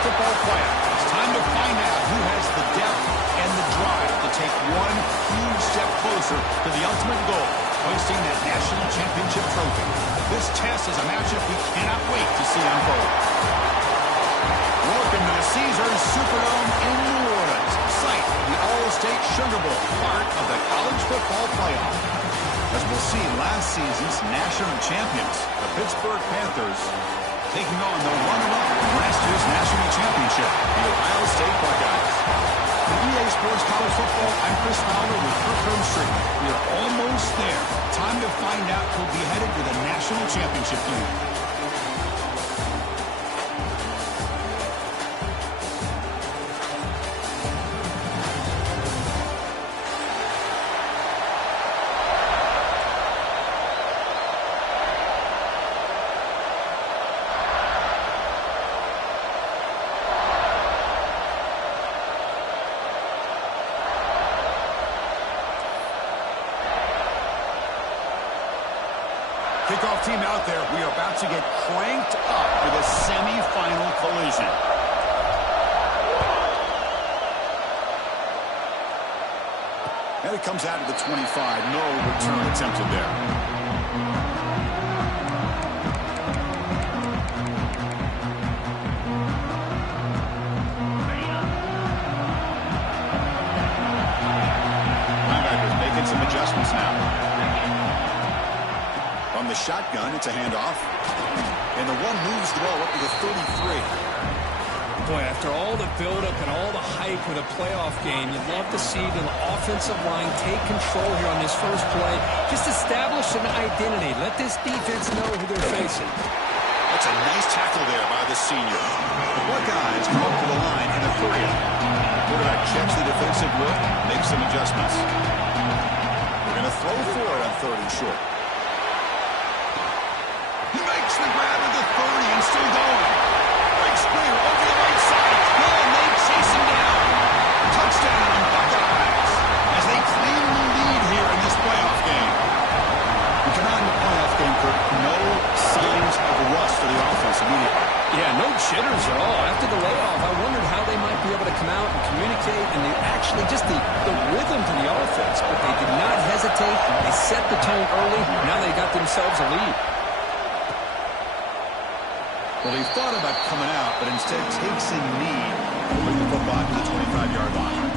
college football playoff. It's time to find out who has the depth and the drive to take one huge step closer to the ultimate goal, hoisting that national championship trophy. This test is a matchup we cannot wait to see unfold. Welcome to the Caesars Superdome in New Orleans, site of the All-State Sugar Bowl, part of the college football playoff. As we'll see, last season's national champions, the Pittsburgh Panthers, taking on the runner-up from last year's national championship, the Ohio State Buckeyes. For EA Sports College Football, I'm Chris Fowler with Kirk Herbstreit. We are almost there. Time to find out who'll be headed to the national championship game. Kickoff team out there. We are about to get cranked up for the semifinal collision. And it comes out of the 25. No return attempted there. Linebackers making some adjustments now. From the shotgun, it's a handoff. And the one moves the ball up to the 33. Boy, after all the buildup and all the hype with a playoff game, you'd love to see the offensive line take control here on this first play. Just establish an identity. Let this defense know who they're facing. That's a nice tackle there by the senior. The Buckeyes come up to the line in a 3. Quarterback checks the defensive look, makes some adjustments. They're going to throw for it on 3rd and short. Makes the grab at the 30 and still going. Breaks clear over the right side. Hill, and they chase him down. Touchdown, Buckeyes, as they claim the lead here in this playoff game. We come out in the playoff game, Kirk. No signs of rust for the offense immediately. Yeah, no jitters at all. After the layoff, I wondered how they might be able to come out and communicate and actually just the rhythm to the offense. But they did not hesitate. They set the tone early. Now they got themselves a lead. Well, he thought about coming out, but instead takes a knee to bring the football to the 25-yard line.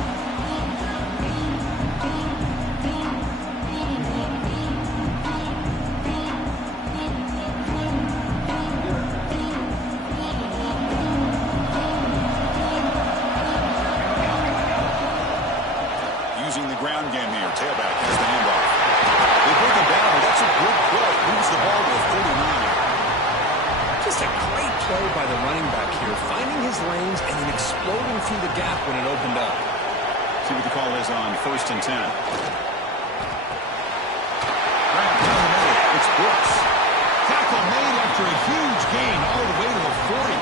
Using the ground game here. Tailback has the handoff. They break him down, but that's a good play. Moves the ball to the 49. Just a great play by the running back here, finding his lanes and then exploding through the gap when it opened up. See what the call is on 1st and 10. Grab down the middle. It's Brooks. Tackle made after a huge gain all the way to the 40.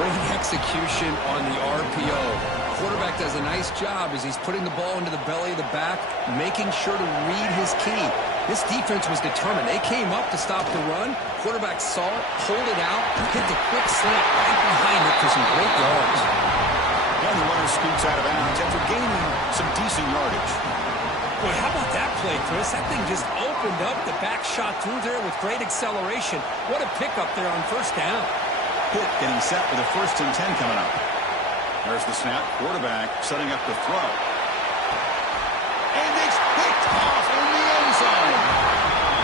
Great execution on the RPO. Quarterback does a nice job as he's putting the ball into the belly of the back, making sure to read his key. This defense was determined. They came up to stop the run. Quarterback saw it, pulled it out, hit the quick slant right behind it for some great yards. And the runner scoots out of bounds after gaining some decent yardage. Boy, how about that play, Chris? That thing just opened up. The back shot through there with great acceleration. What a pickup there on 1st down. Pitt getting set for the 1st and 10 coming up. There's the snap. Quarterback setting up the throw. And it's picked off in the end zone.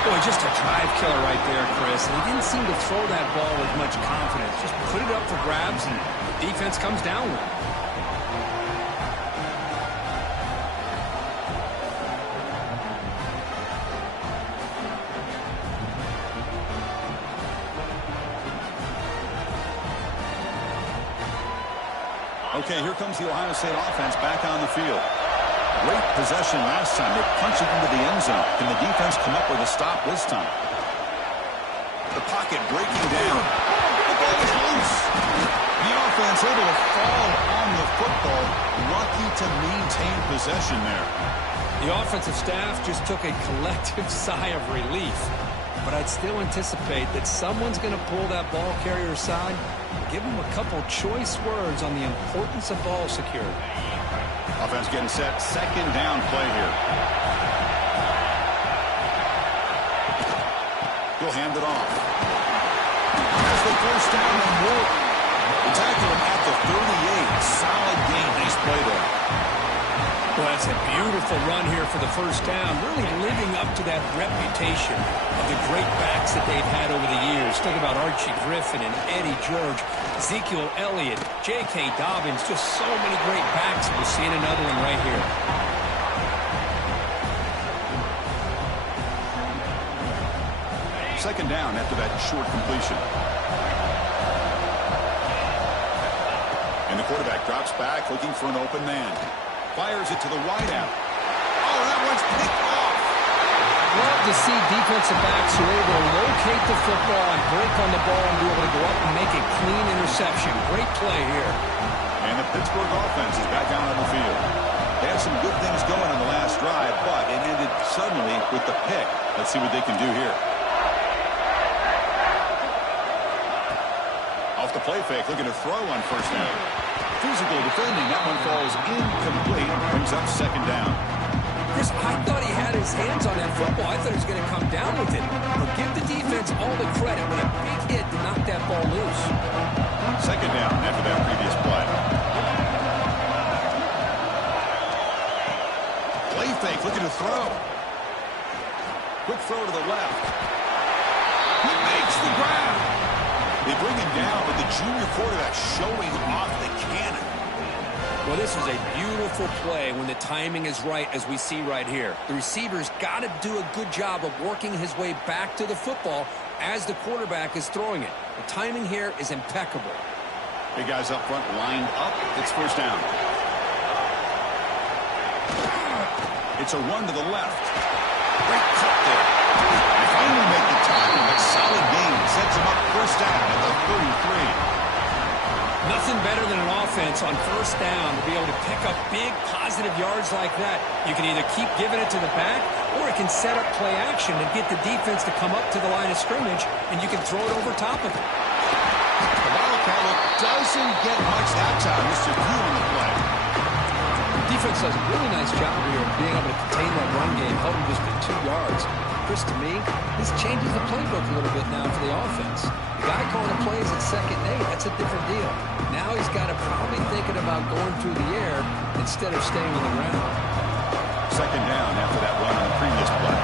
Boy, just a drive killer right there, Chris. And he didn't seem to throw that ball with much confidence. Just put it up for grabs, and the defense comes down with it. Okay, here comes the Ohio State offense back on the field. Great possession last time. They punch it into the end zone. Can the defense come up with a stop this time? The pocket breaking down. The ball is loose. The offense able to fall on the football. Lucky to maintain possession there. The offensive staff just took a collective sigh of relief. But I'd still anticipate that someone's going to pull that ball carrier aside Give him a couple choice words on the importance of ball security. Offense getting set. Second down play here. He'll hand it off. That's the first down and more. The tackle him at the 38. Solid gain. Nice play there. Well, that's a beautiful run here for the first down, really living up to that reputation of the great backs that they've had over the years. Think about Archie Griffin and Eddie George, Ezekiel Elliott, J.K. Dobbins, just so many great backs. We're seeing another one right here. Second down after that short completion. And the quarterback drops back looking for an open man. Fires it to the wideout. Oh, that one's picked off. Love to see defensive backs who are able to locate the football and break on the ball and be able to go up and make a clean interception. Great play here. And the Pittsburgh offense is back out on the field. They had some good things going on the last drive, but it ended suddenly with the pick. Let's see what they can do here. Off the play fake, looking to throw on first down. Physical defending. That one falls incomplete. Brings up second down. Chris, I thought he had his hands on that football. I thought he was going to come down with it. But give the defense all the credit with a big hit to knock that ball loose. Second down after that previous play. Play fake, looking to throw. Quick throw to the left. He makes the grab. They bring him down, but the junior quarterback showing off the cannon. Well, this is a beautiful play when the timing is right, as we see right here. The receiver's got to do a good job of working his way back to the football as the quarterback is throwing it. The timing here is impeccable. Big guys up front lined up. It's first down. It's a run to the left. Great cut there. They finally make the tackle, but solid gain sets him up first down at the 33. Nothing better than an offense on first down to be able to pick up big positive yards like that. You can either keep giving it to the back, or it can set up play action and get the defense to come up to the line of scrimmage, and you can throw it over top of it. The Wildcat doesn't get much that time. Mr. Pugh on the play. Defense does a really nice job here of being able to contain that run game, held him just to 2 yards. Chris, to me, this changes the playbook a little bit now for the offense. The guy calling the plays at 2nd and 8, that's a different deal. Now he's got to probably thinking about going through the air instead of staying on the ground. Second down after that run on the previous play.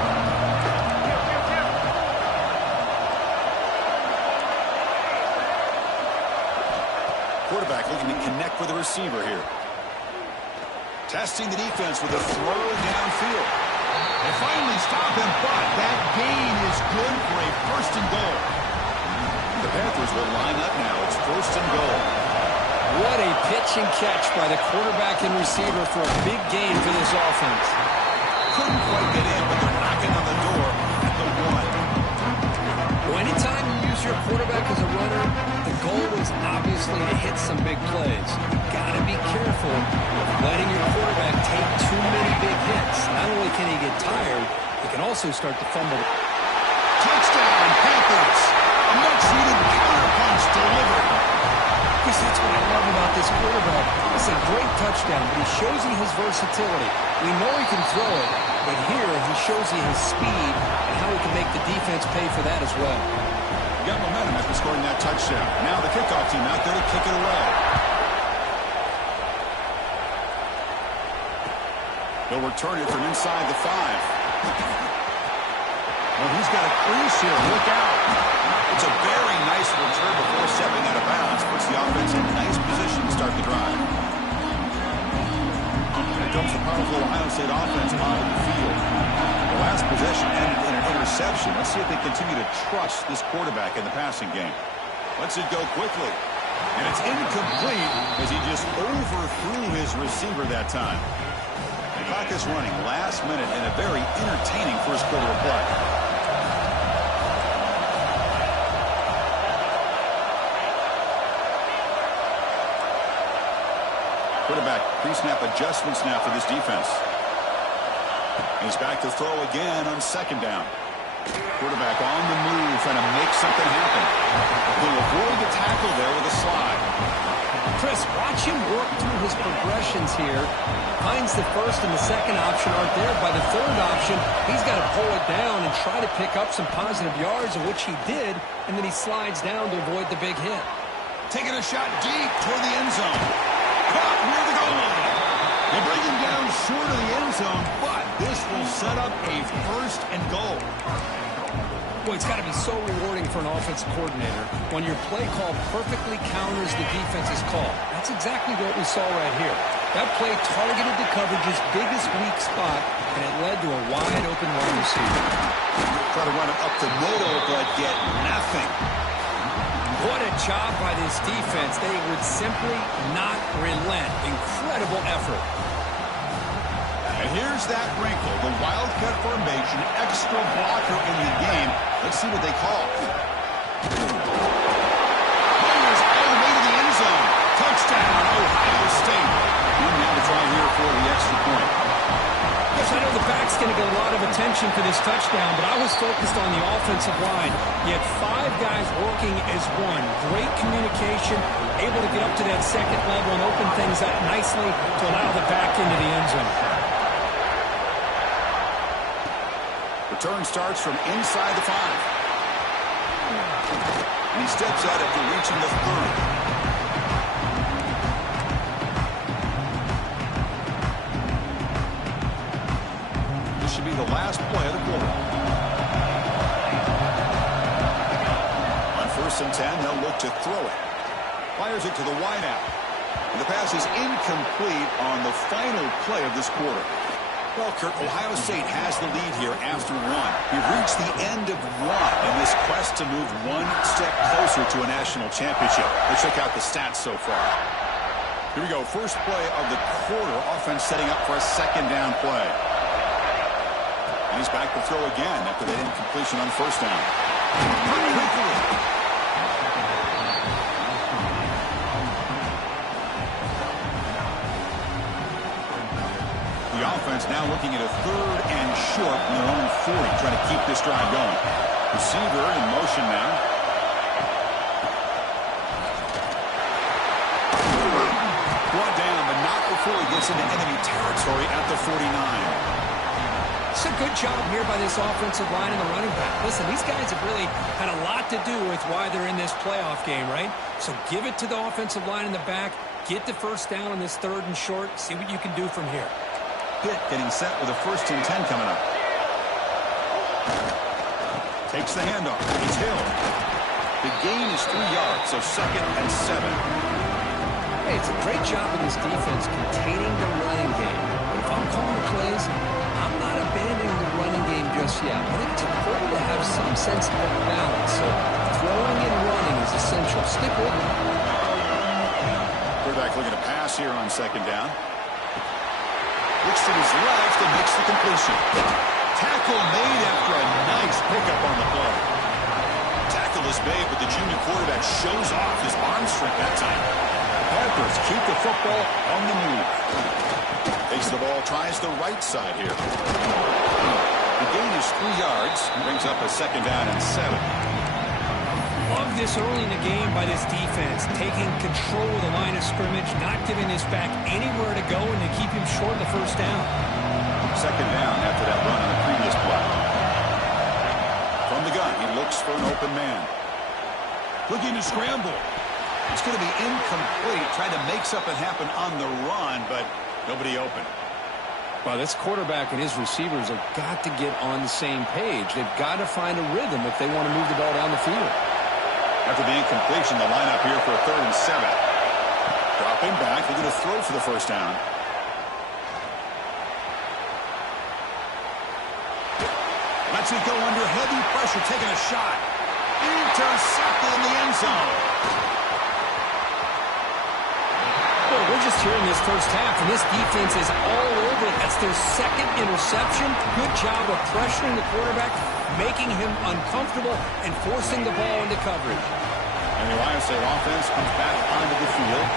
Quarterback looking to connect with the receiver here. Testing the defense with a throw downfield. They finally stop him, but that gain is good for a first and goal. The Panthers will line up now. It's first and goal. What a pitch and catch by the quarterback and receiver for a big gain for this offense. Couldn't quite get in, but they're knocking on the door at the 1. Well, anytime you use your quarterback as a runner, the goal is obviously to hit some big plays. Got to be careful of letting your quarterback take too many big hits. Not only can he get tired, he can also start to fumble. Touchdown, Panthers! A much-needed counterpunch delivered. Because that's what I love about this quarterback. It's a great touchdown, but he shows you his versatility. We know he can throw it, but here he shows you his speed and how he can make the defense pay for that as well. He got momentum after scoring that touchdown. Now the kickoff team out there to kick it away. They'll return it from inside the 5. Well, he's got a crease here. Look out. It's a very nice return before stepping out of bounds. Puts the offense in a nice position to start the drive. Here comes the powerful Ohio State offense on the field. The last possession ended in an interception. Let's see if they continue to trust this quarterback in the passing game. Lets it go quickly. And it's incomplete as he just overthrew his receiver that time. The clock is running last minute in a very entertaining first quarter of play. Quarterback pre-snap adjustments now for this defense. He's back to throw again on second down. Quarterback on the move, trying to make something happen. He'll avoid the tackle there with a slide. Chris, watch him work through his progressions here. Finds the first and the second option aren't there. By the third option, he's got to pull it down and try to pick up some positive yards, of which he did, and then he slides down to avoid the big hit. Taking a shot deep toward the end zone. Caught near the goal line. They bring him down short of the end zone, but this will set up a first and goal. Boy, it's got to be so rewarding for an offensive coordinator when your play call perfectly counters the defense's call. That's exactly what we saw right here. That play targeted the coverage's biggest weak spot, and it led to a wide-open wide receiver. Try to run it up the middle, but get nothing. What a job by this defense. They would simply not relent. Incredible effort. And here's that wrinkle, the Wildcat formation, extra blocker in the game. Let's see what they call. Players all the way to the end zone. Touchdown, Ohio State. And now to try here for the extra point. Yes, I know the back's going to get a lot of attention for this touchdown, but I was focused on the offensive line. You had 5 guys working as one. Great communication, able to get up to that second level and open things up nicely to allow the back into the end zone. Return starts from inside the 5. And he steps out after reaching the 30. This should be the last play of the quarter. On 1st and 10, they'll look to throw it. Fires it to the wideout. And the pass is incomplete on the final play of this quarter. Well, Kurt, Ohio State has the lead here after 1. We've reached the end of 1 in this quest to move one step closer to a national championship. Let's check out the stats so far. Here we go. First play of the quarter. Offense setting up for a second down play. And he's back to throw again after that incompletion on 1st down. The offense now looking at a 3rd and short from their own 40, trying to keep this drive going. Receiver in motion now. Brought down, but not before he gets into enemy territory at the 49. It's a good job here by this offensive line and the running back. Listen, these guys have really had a lot to do with why they're in this playoff game, right? So give it to the offensive line in the back. Get the first down on this 3rd and short. See what you can do from here. Pitt getting set with a 1st and 10 coming up. Takes the handoff. He's Hill. The gain is 3 yards, so 2nd and 7. Hey, it's a great job in this defense containing the running game. But if I'm calling the plays, I'm not abandoning the running game just yet. I think it's important to have some sense of balance. So throwing and running is essential. Stick with it. Quarterback looking to pass here on 2nd down. Looks to his left and makes the completion. Tackle made after a nice pickup on the play. Tackle is made, but the junior quarterback shows off his arm strength that time. The Panthers keep the football on the move. Takes the ball, tries the right side here. The gain is 3 yards. Brings up a 2nd down and 7. Love this early in the game by this defense, taking control of the line of scrimmage, not giving this back anywhere to go, and to keep him short of the 1st down. 2nd down after that run on the previous play. From the gun, he looks for an open man. Looking to scramble. It's going to be incomplete. Tried to make something happen on the run, but nobody open. Well, this quarterback and his receivers have got to get on the same page. They've got to find a rhythm if they want to move the ball down the field. After the incompletion, the lineup here for a 3rd and 7. Dropping back, they're going to throw for the 1st down. Lets it go under heavy pressure, taking a shot. Intercepted in the end zone. Well, we're just here in this first half, and this defense is all over it. That's their 2nd interception. Good job of pressuring the quarterback, making him uncomfortable, and forcing the ball into coverage. And the Ohio State offense comes back onto the field.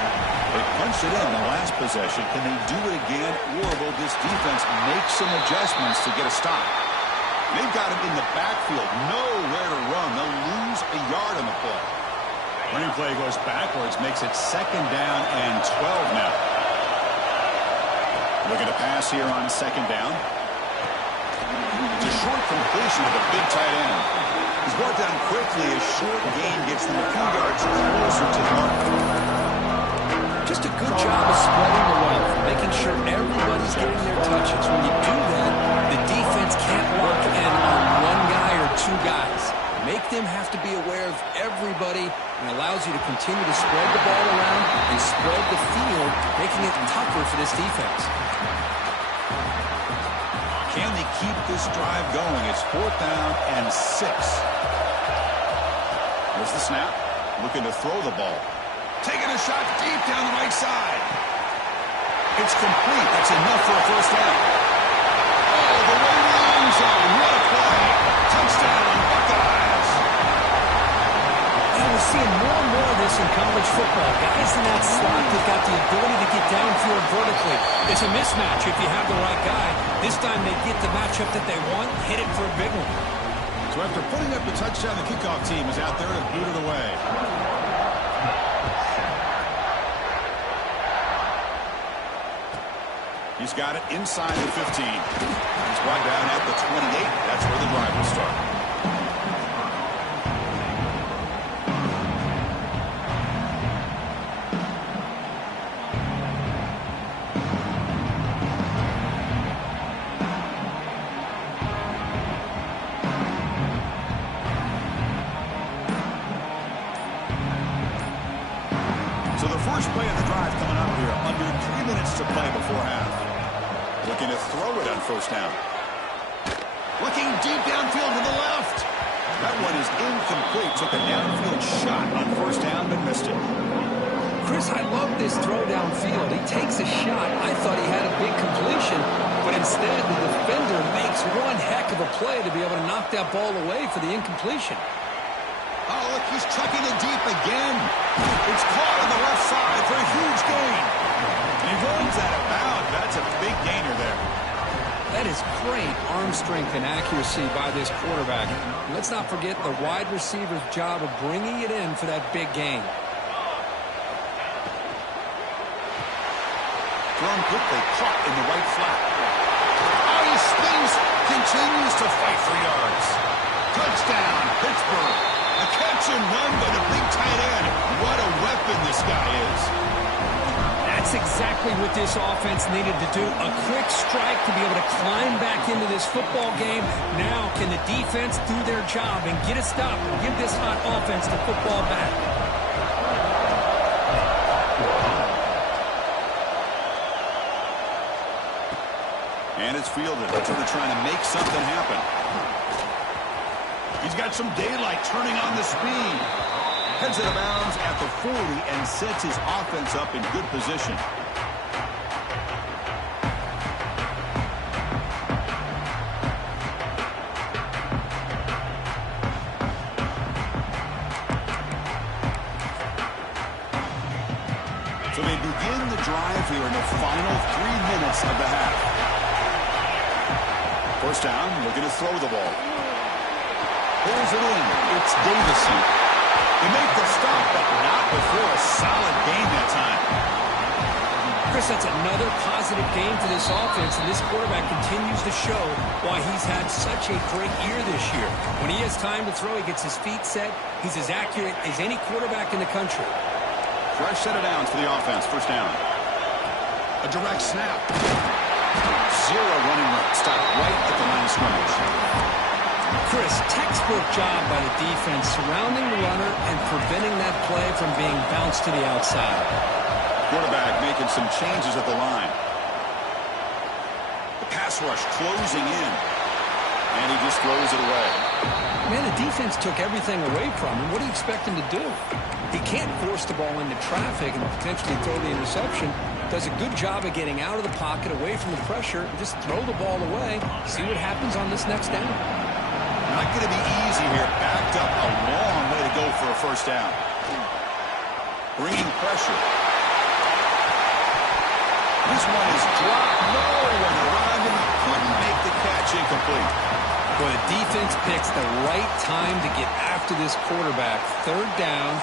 They punched it in the last possession. Can they do it again, or will this defense make some adjustments to get a stop? They've got him in the backfield. Nowhere to run. They'll lose a yard on the play. Running play goes backwards, makes it 2nd down and 12 now. Looking to pass here on 2nd down. It's a short completion of the big tight end. He's brought down quickly. A short gain gets them a few yards closer to the mark. Just a good job of spreading the wealth, making sure everybody's getting their touches. When you do that, the defense can't lock in on one guy or two guys. Make them have to be aware of everybody, and allows you to continue to spread the ball around and spread the field, making it tougher for this defense. Can they keep this drive going? It's 4th down and 6. There's the snap. Looking to throw the ball. Taking a shot deep down the right side. It's complete. That's enough for a 1st down. Oh, the way to the end zone. What a play. Touchdown, Buckeyes. Yeah, we're seeing more and more of this in college football. Guys in that slot that got the ability to get downfield vertically. It's a mismatch if you have the right guy. This time they get the matchup that they want, hit it for a big one. So after putting up the touchdown, the kickoff team is out there to boot it away. He's got it inside the 15. He's brought down at the 28. That's where the drive will start. So the first play of the drive coming up here. Under 3 minutes to play before half. Looking to throw it on 1st down. Looking deep downfield to the left. That one is incomplete. Took a downfield shot on 1st down, but missed it. Chris, I love this throw downfield. He takes a shot. I thought he had a big completion, but instead the defender makes one heck of a play to be able to knock that ball away for the incompletion. Oh, look, he's chucking it deep again. It's caught on the left side for a huge gain. And he runs out of bounds. That's a big gainer there. That is great arm strength and accuracy by this quarterback. Let's not forget the wide receiver's job of bringing it in for that big gain. Thrown quickly, caught in the right flat. Oh, he spins, continues to fight for yards. Touchdown, Pittsburgh. A catch and run by the big tight end. What a weapon this guy is. That's exactly what this offense needed to do. A quick strike to be able to climb back into this football game. Now can the defense do their job and get a stop and give this hot offense the football back? And it's fielded. They're trying to make something happen. He's got some daylight turning on the speed. Heads out of bounds at the 40 and sets his offense up in good position. So they begin the drive here in the final 3 minutes of the half. 1st down, looking to throw the ball. Pulls it in. It's Davison. They make the stop, but not before a solid gain that time. Chris, that's another positive game for this offense, and this quarterback continues to show why he's had such a great year this year. When he has time to throw, he gets his feet set. He's as accurate as any quarterback in the country. Fresh set of downs for the offense. 1st down. A direct snap. Zero running room. Stop right at the line of scrimmage. Chris, textbook job by the defense surrounding the runner and preventing that play from being bounced to the outside. Quarterback making some changes at the line. The pass rush closing in. And he just throws it away. Man, the defense took everything away from him. What do you expect him to do? He can't force the ball into traffic and potentially throw the interception. Does a good job of getting out of the pocket, away from the pressure, and just throw the ball away. See what happens on this next down. Not going to be easy here. Backed up a long way to go for a 1st down. Bringing pressure. This one is dropped. No one around him. Couldn't make the catch. Incomplete. Well, the defense picks the right time to get after this quarterback. Third down,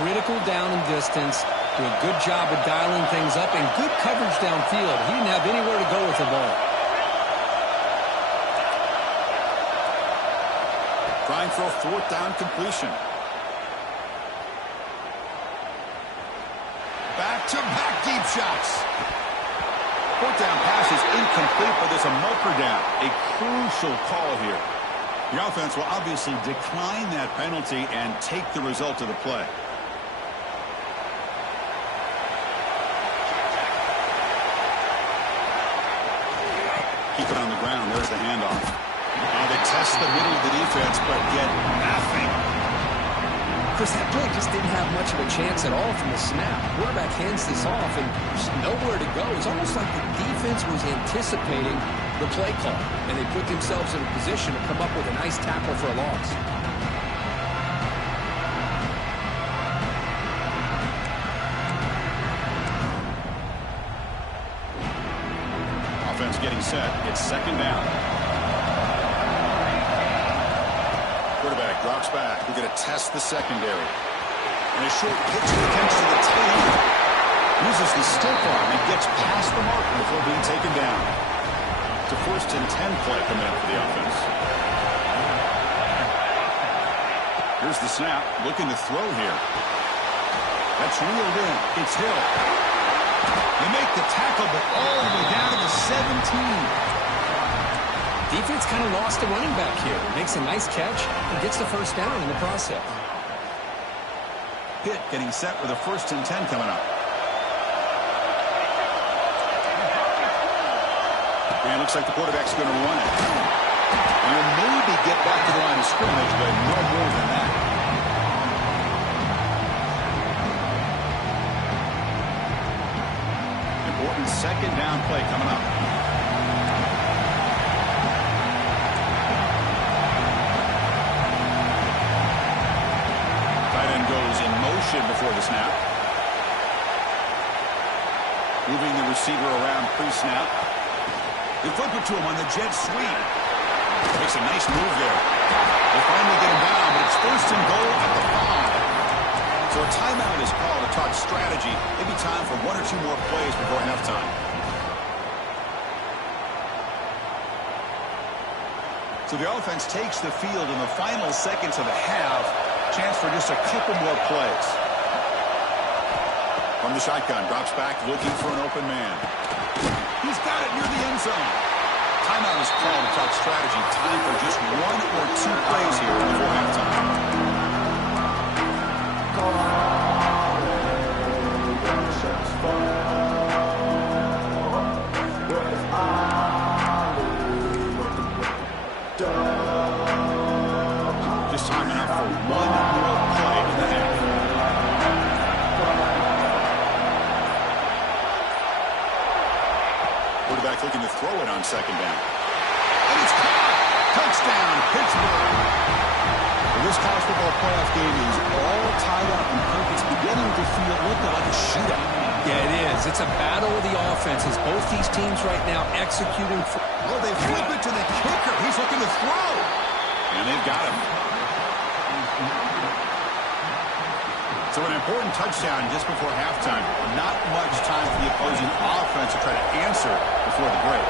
critical down and distance. Do a good job of dialing things up and good coverage downfield. He didn't have anywhere to go with the ball. Trying for a fourth down completion. Back-to-back deep shots. Fourth down pass is incomplete, but there's a marker down. A crucial call here. The offense will obviously decline that penalty and take the result of the play. Keep it on the ground. There's the handoff. Now they test the middle of the defense, but get nothing. Chris, that play just didn't have much of a chance at all from the snap. Quarterback hands this off, and there's nowhere to go. It's almost like the defense was anticipating the play call, and they put themselves in a position to come up with a nice tackle for a loss. Offense getting set. It's second down. Quarterback drops back. We're going to test the secondary. And a short pitch attempts to the tight end. Uses the stiff arm and gets past the marker before being taken down. It's a 1st and 10 play coming up for the offense. Here's the snap. Looking to throw here. That's reeled in. It's Hill. They make the tackle, but all the way down to the 17. Defense kind of lost the running back here. Makes a nice catch and gets the first down in the process. Pitt getting set with a 1st and 10 coming up. And it looks like the quarterback's going to run it. And he'll maybe get back to the line of scrimmage, but no more than that. Important second down play coming up. Goes in motion before the snap. Moving the receiver around pre-snap. They flip it to him on the jet sweep. Makes a nice move there. They finally get him down, but it's 1st and goal at the 5. So a timeout is called to talk strategy. Maybe time for 1 or 2 more plays before halftime. So the offense takes the field in the final seconds of the half. Chance for just a couple more plays. From the shotgun, drops back, looking for an open man. He's got it near the end zone. Timeout is called to talk strategy. Time for just 1 or 2 plays here before halftime. Just time enough for 1 more play in the half. Quarterback looking to throw it on second down. And it's caught! Touchdown, Pittsburgh! Well, this college football playoff game is all tied up, and it's beginning to feel like a shootout. Yeah, it is. It's a battle of the offenses. Both these teams right now executing. Oh, they flip it to the kicker. He's looking to throw. And they've got him. So an important touchdown just before halftime. Not much time for the opposing offense to try to answer before the break.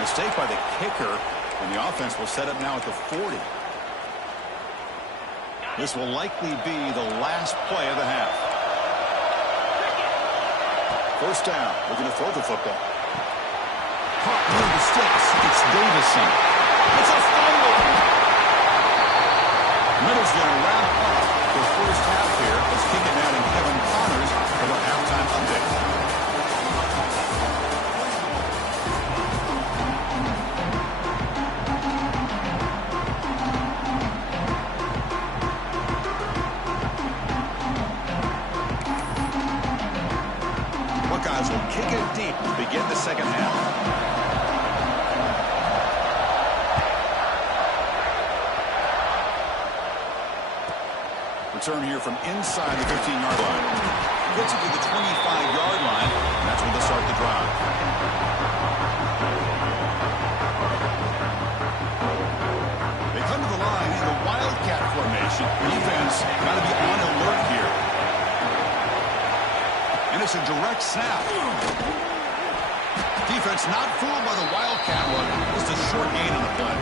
Mistake by the kicker, and the offense will set up now at the 40. This will likely be the last play of the half. 1st down. Looking to throw the football. Caught near the sticks. It's Davison. It's a fumble. Middle's going to wrap up the first half here. Let's kick it out in Kevin Connors for the halftime update. Buckeyes will kick it deep to begin the second half. Return here from inside the 15-yard line. Gets it to the 25-yard line, and that's when they'll start the drive. And it's a direct snap. Defense not fooled by the Wildcat run. Just a short gain on the play.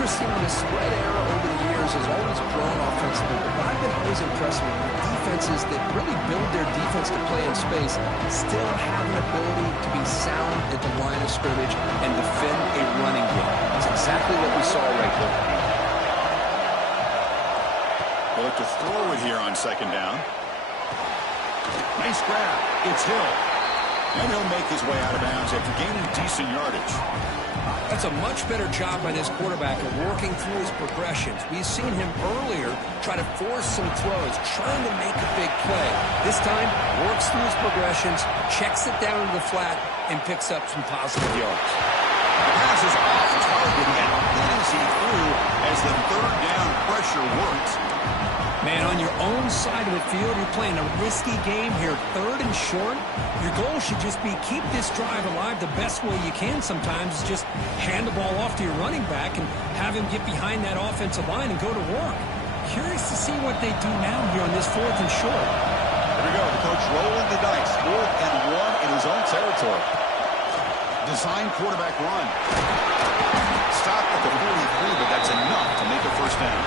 Christine, the spread era over the years has always grown offensively, but I've been always impressed with defenses that really build their defense to play in space, still have an ability to be sound at the line of scrimmage and defend a running game. That's exactly what we saw right there. They'll look to throw it here on second down. Nice grab. It's Hill. And he'll make his way out of bounds after gaining decent yardage. That's a much better job by this quarterback of working through his progressions. We've seen him earlier try to force some throws, trying to make a big play. This time, works through his progressions, checks it down to the flat, and picks up some positive yards. The pass is off target, and as he threw as the third down pressure works. Man, on your own side of the field, you're playing a risky game here, third and short. Your goal should just be keep this drive alive the best way you can sometimes is just hand the ball off to your running back and have him get behind that offensive line and go to work. Curious to see what they do now here on this fourth and short. Here we go, the coach rolling the dice. 4th and 1 in his own territory. Design quarterback run. Stop at the 43, but that's enough to make a first down.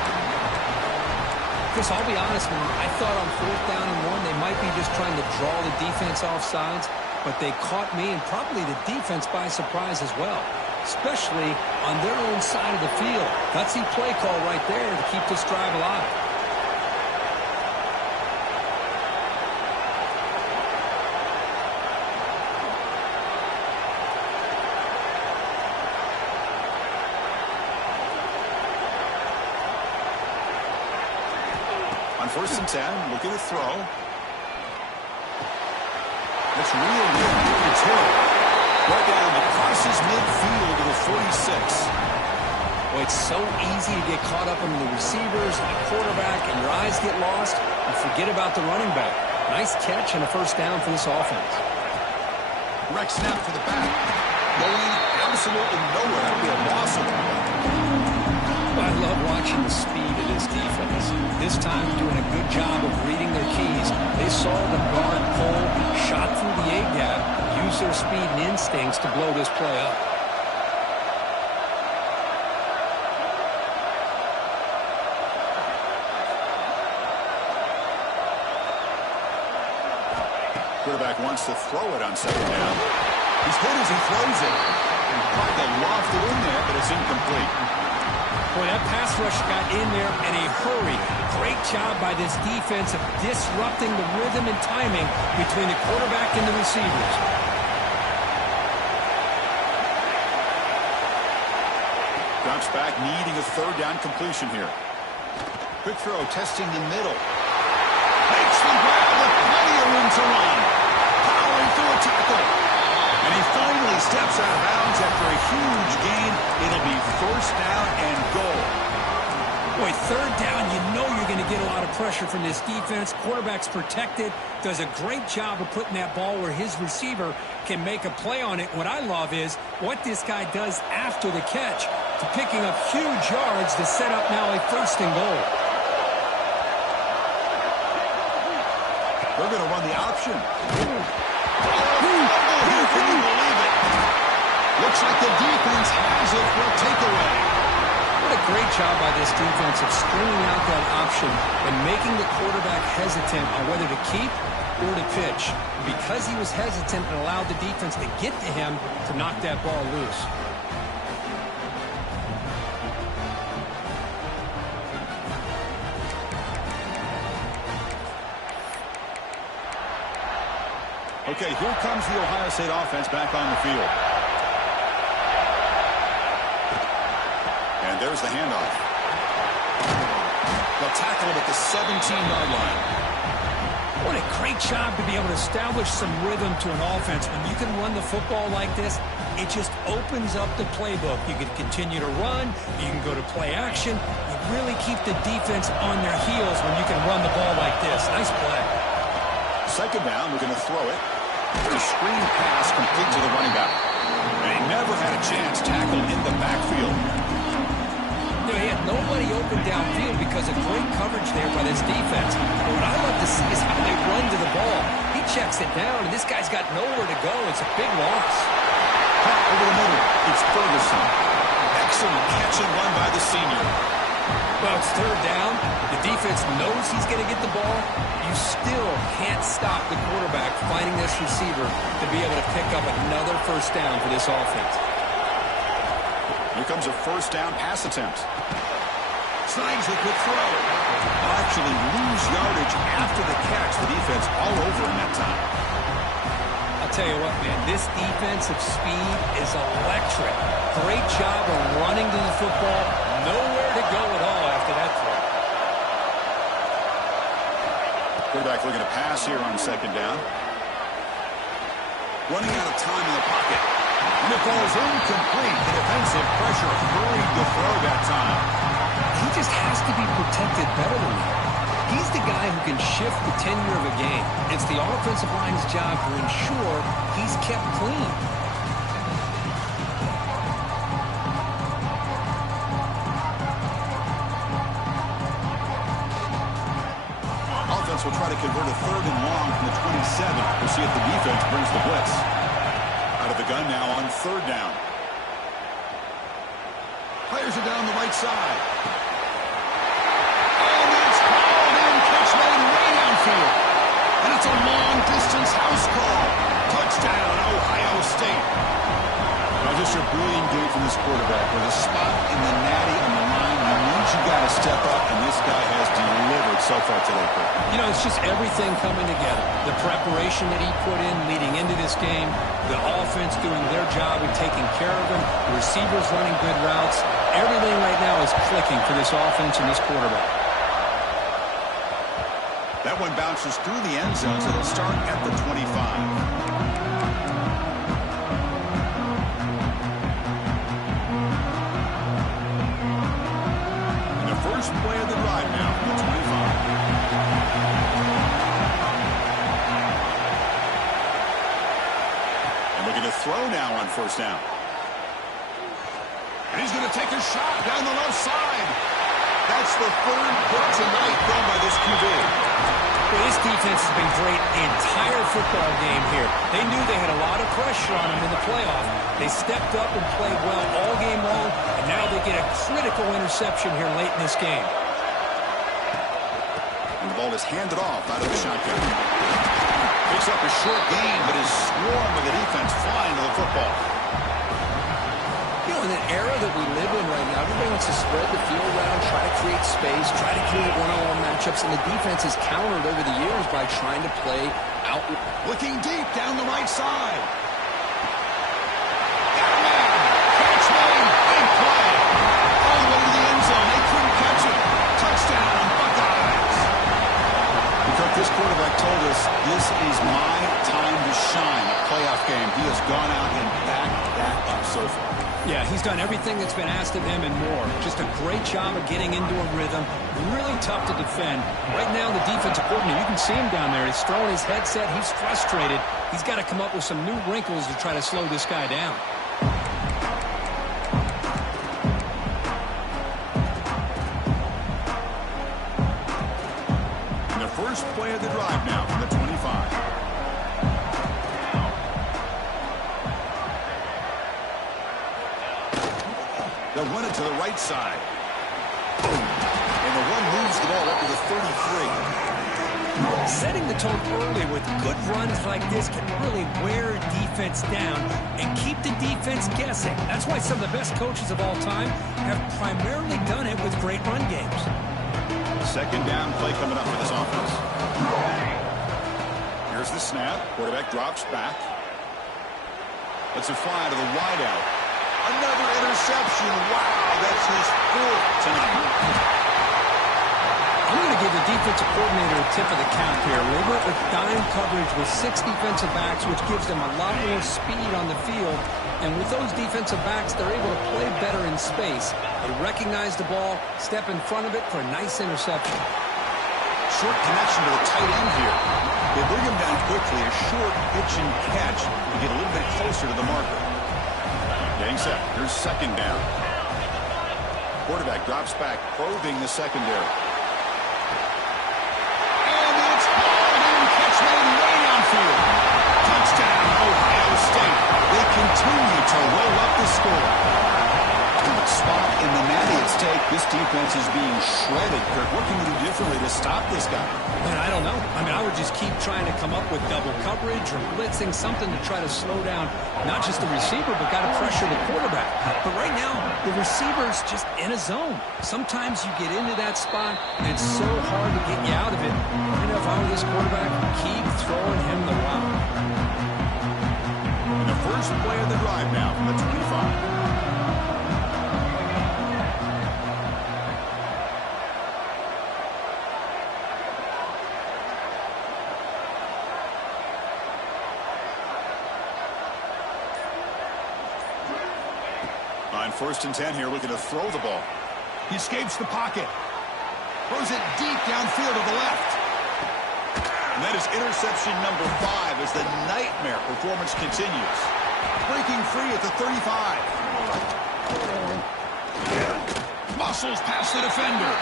Chris, I'll be honest, man, I thought on 4th down and 1 they might be just trying to draw the defense off sides, but they caught me and probably the defense by surprise as well, especially on their own side of the field. Gutsy play call right there to keep this drive alive. On 1st and 10, looking to throw. It's real good. It's Hill. Right down that crosses midfield to the 46. Well, it's so easy to get caught up in the receivers and the quarterback, and your eyes get lost. You forget about the running back. Nice catch and a first down for this offense. Direct snap to the back. Going absolutely nowhere. That'll be a loss of the play. I love watching the speed of this defense. This time doing a good job of reading their keys. They saw the guard pull, shot through the A-gap, used their speed and instincts to blow this play up. Quarterback wants to throw it on second down. He's good as he throws it. He tried to loft it in there, but it's incomplete. Boy, that pass rush got in there in a hurry. Great job by this defense of disrupting the rhythm and timing between the quarterback and the receivers. Drops back, needing a third down completion here. Quick throw, testing the middle. Makes the grab with plenty of room to run. Powering through a tackle. And he finally steps out of bounds after a huge gain. It'll be first down and goal. Boy, third down, you know you're going to get a lot of pressure from this defense. Quarterback's protected. Does a great job of putting that ball where his receiver can make a play on it. What I love is what this guy does after the catch to picking up huge yards to set up now a first and goal. They're going to run the option. Can you believe it? Looks like the defense has it for a takeaway. What a great job by this defense of stringing out that option and making the quarterback hesitant on whether to keep or to pitch. Because he was hesitant and allowed the defense to get to him to knock that ball loose. Okay, here comes the Ohio State offense back on the field. And there's the handoff. They'll tackle him at the 17-yard line. What a great job to be able to establish some rhythm to an offense. When you can run the football like this, it just opens up the playbook. You can continue to run. You can go to play action. You really keep the defense on their heels when you can run the ball like this. Nice play. Second down, we're going to throw it. The screen pass complete to the running back. And he never had a chance tackled in the backfield. You know, he had nobody open downfield because of great coverage there by this defense. But what I love to see is how they run to the ball. He takes it down, and this guy's got nowhere to go. It's a big loss. Caught over the middle. It's Ferguson. Excellent catch and run by the senior. Well, it's third down. The defense knows he's going to get the ball. You still can't stop the quarterback finding this receiver to be able to pick up another first down for this offense. Here comes a first down pass attempt. Slides the quick throw. Actually lose yardage after the catch. The defense all over in that time. I'll tell you what, man, this defensive speed is electric. Great job of running to the football. Nowhere to go at all after that throw. Quarterback looking to pass here on second down. Running out of time in the pocket. And the ball is incomplete. The defensive pressure hurried the throw that time. He just has to be protected better than that. He's the guy who can shift the tenure of a game. It's the offensive line's job to ensure he's kept clean. Offense will try to convert a third and long from the 27. We'll see if the defense brings the blitz. Out of the gun now on third down. Players are down the right side. And it's called in. Catch made way downfield. And it's a long-distance house call. Touchdown, Ohio State. Now just a brilliant game from this quarterback. With a spot in the natty on the line, you know you got to step up, and this guy has delivered so far today. You know, it's just everything coming together. The preparation that he put in leading into this game, the offense doing their job of taking care of him, the receivers running good routes. Everything right now is clicking for this offense and this quarterback. That one bounces through the end zone, so it'll start at the 25. First play of the drive now from the 25. And looking to throw now on first down. And he's going to take a shot down the left side. That's the third hit tonight thrown by this QB. Well, this defense has been great the entire football game here. They knew they had a lot of pressure on them in the playoff. They stepped up and played well all game long, and now they get a critical interception here late in this game. And the ball is handed off out of the shotgun. Picks up a short gain, but is swarmed with the defense flying to the football. You know, in an era that we live in right now, everybody wants to spread the field around, try to create space, try to create one-on-one matchups, and the defense has countered over the years by trying to play out. Looking deep down the right side. Got a man. Catch made. Big play. All the way to the end zone. They couldn't catch it. Touchdown, Buckeyes. Because this quarterback told us this is my time to shine. A playoff game. He has gone out and backed that up so far. Yeah, he's done everything that's been asked of him and more. Just a great job of getting into a rhythm. Really tough to defend. Right now, the defensive coordinator, you can see him down there. He's throwing his headset. He's frustrated. He's got to come up with some new wrinkles to try to slow this guy down. And the first play of the drive now from the 25. They'll run it to the right side. And the one moves the ball up to the 33. Setting the tone early with good runs like this can really wear a defense down and keep the defense guessing. That's why some of the best coaches of all time have primarily done it with great run games. Second down play coming up for this offense. Here's the snap. Quarterback drops back. Lets it fly to the wideout. Another interception. Wow, that's his fourth tonight. I'm going to give the defensive coordinator a tip of the cap here. They went with dime coverage with 6 defensive backs, which gives them a lot more speed on the field. And with those defensive backs, they're able to play better in space. They recognize the ball, step in front of it for a nice interception. Short connection to the tight end here. They bring him down quickly. A short pitch and catch to get a little bit closer to the marker. Getting set. Here's second down. Quarterback drops back, probing the secondary. And it's hauled in. Catch made way downfield. defense is being shredded, Kirk. What can you do differently to stop this guy? Man, I don't know. I mean, I would just keep trying to come up with double coverage or blitzing, something to try to slow down not just the receiver, but got to pressure the quarterback. But right now, the receiver's just in a zone. Sometimes you get into that spot, and it's so hard to get you out of it. You know, if I were this quarterback, keep throwing him the rock. And the first play of the drive now from the 25. On 1st and 10 here, looking to throw the ball. He escapes the pocket. Throws it deep downfield to the left. And that is interception number 5 as the nightmare performance continues. Breaking free at the 35. Muscles past the defender.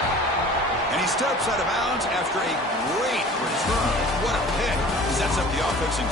And he steps out of bounds after a great return. What a pick. Sets up the offense.